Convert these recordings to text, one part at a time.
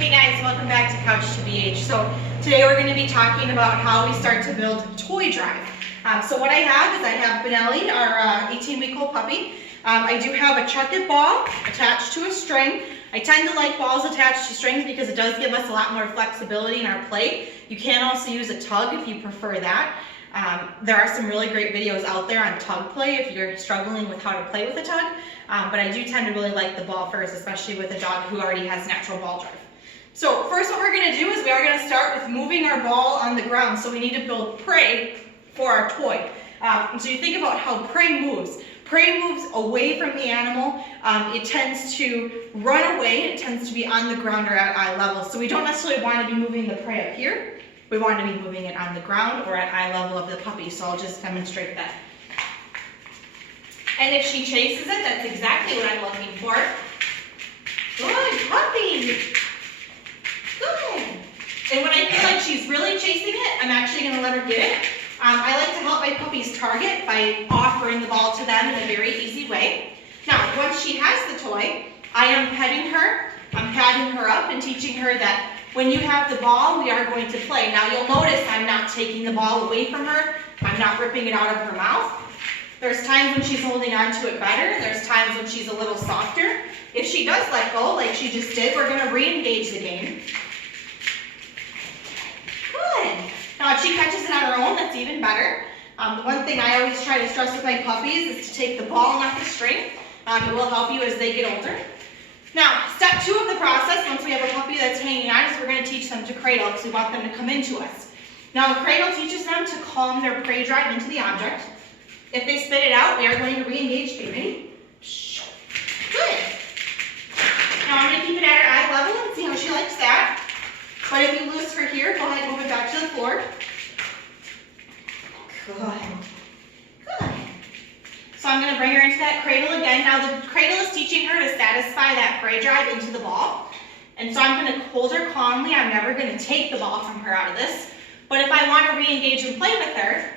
Hey guys, welcome back to C2BH. So today we're going to be talking about how we start to build toy drive. So what I have is I have Benelli, our 18-week-old puppy. I do have a chuck-it ball attached to a string. I tend to like balls attached to strings because it does give us a lot more flexibility in our play. You can also use a tug if you prefer that. There are some really great videos out there on tug play if you're struggling with how to play with a tug, but I do tend to really like the ball first, especially with a dog who already has natural ball drive. So first what we're going to do is we are going to start with moving our ball on the ground, so we need to build prey for our toy. So you think about how prey moves. Prey moves away from the animal. It tends to run away. It tends to be on the ground or at eye level. So we don't necessarily want to be moving the prey up here. We want to be moving it on the ground or at eye level of the puppy. So I'll just demonstrate that. And if she chases it, that's exactly what I'm looking for. Good puppy. Good. And when I feel like she's really chasing it, I'm actually going to let her get it. I like to help my puppies target by offering the ball to them in a very easy way. Now, once she has the toy, I am petting her. I'm patting her up and teaching her that when you have the ball, we are going to play. Now, you'll notice I'm not taking the ball away from her. I'm not ripping it out of her mouth. There's times when she's holding on to it better. There's times when she's a little softer. If she does let go, like she just did, we're going to re-engage the game. Good. Now, if she catches it on her own, that's even better. The one thing I always try to stress with my puppies is to take the ball, not the string. It will help you as they get older. Now, step 2 of the process, once we have a puppy that's hanging on, is we're going to teach them to cradle because we want them to come into us. Now, a cradle teaches them to calm their prey drive into the object. If they spit it out, we are going to re-engage. Are you ready? Good. Now, I'm going to keep it at her eye level and see how she likes that. But if you lose her here, go ahead and move it back to the floor. Good. Good. So I'm going to bring her into that cradle again. Now the cradle is teaching her to satisfy that prey drive into the ball. And so I'm going to hold her calmly. I'm never going to take the ball from her out of this. But if I want to re-engage and play with her,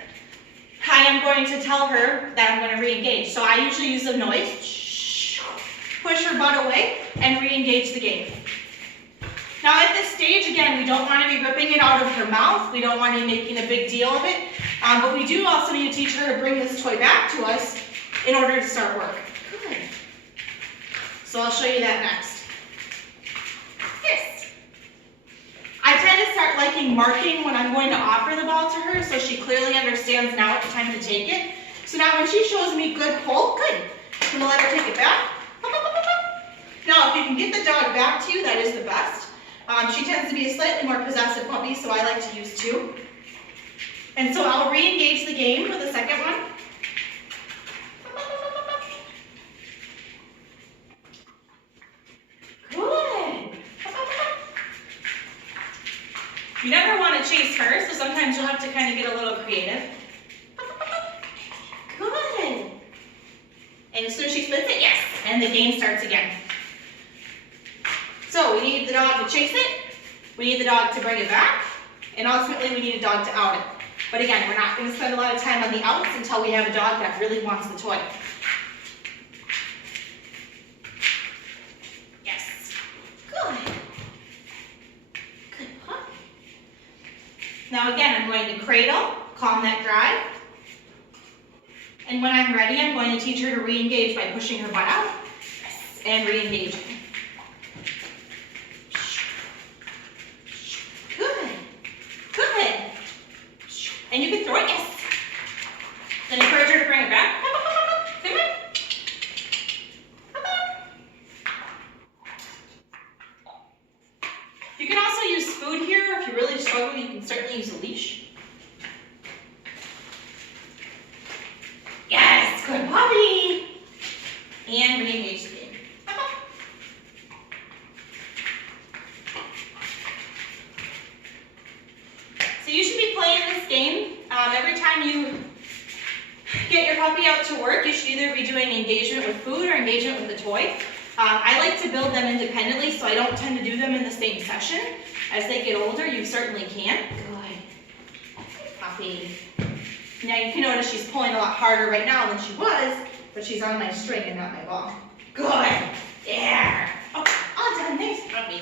I am going to tell her that I'm going to re-engage. So I usually use a noise, push her butt away, and re-engage the game. Now at this stage, again, we don't want to be ripping it out of her mouth. We don't want to be making a big deal of it. But we do also need to teach her to bring this toy back to us in order to start work. Good. So I'll show you that next. Yes. I tend to start liking marking when I'm going to offer the ball to her so she clearly understands now it's time to take it. So now when she shows me good pull, good. I'm going to let her take it back. Now if you can get the dog back to you, that is the best. She tends to be a slightly more possessive puppy, so I like to use 2. And so I'll re-engage the game for the second one. Good. You never want to chase her, so sometimes you'll have to kind of get a little creative. Good. And as soon as she spits it, yes, and the game starts again. So we need the dog to chase it, we need the dog to bring it back, and ultimately we need a dog to out it. But again, we're not going to spend a lot of time on the outs until we have a dog that really wants the toy. Yes. Good. Good puppy. Now again, I'm going to cradle, calm that drive. And when I'm ready, I'm going to teach her to re-engage by pushing her butt out and re-engaging. And you can throw it, yes. Then encourage her to bring it back. You can also use food here. If you really struggle, you can certainly use a leash. Yes, good puppy. And re-engage the game. So you should be playing this game. Every time you get your puppy out to work, you should either be doing engagement with food or engagement with the toy. I like to build them independently, so I don't tend to do them in the same session. As they get older, you certainly can. Good. Puppy. Now you can notice she's pulling a lot harder right now than she was, but she's on my string and not my ball. Good. Yeah. Oh, all done. Thanks, puppy.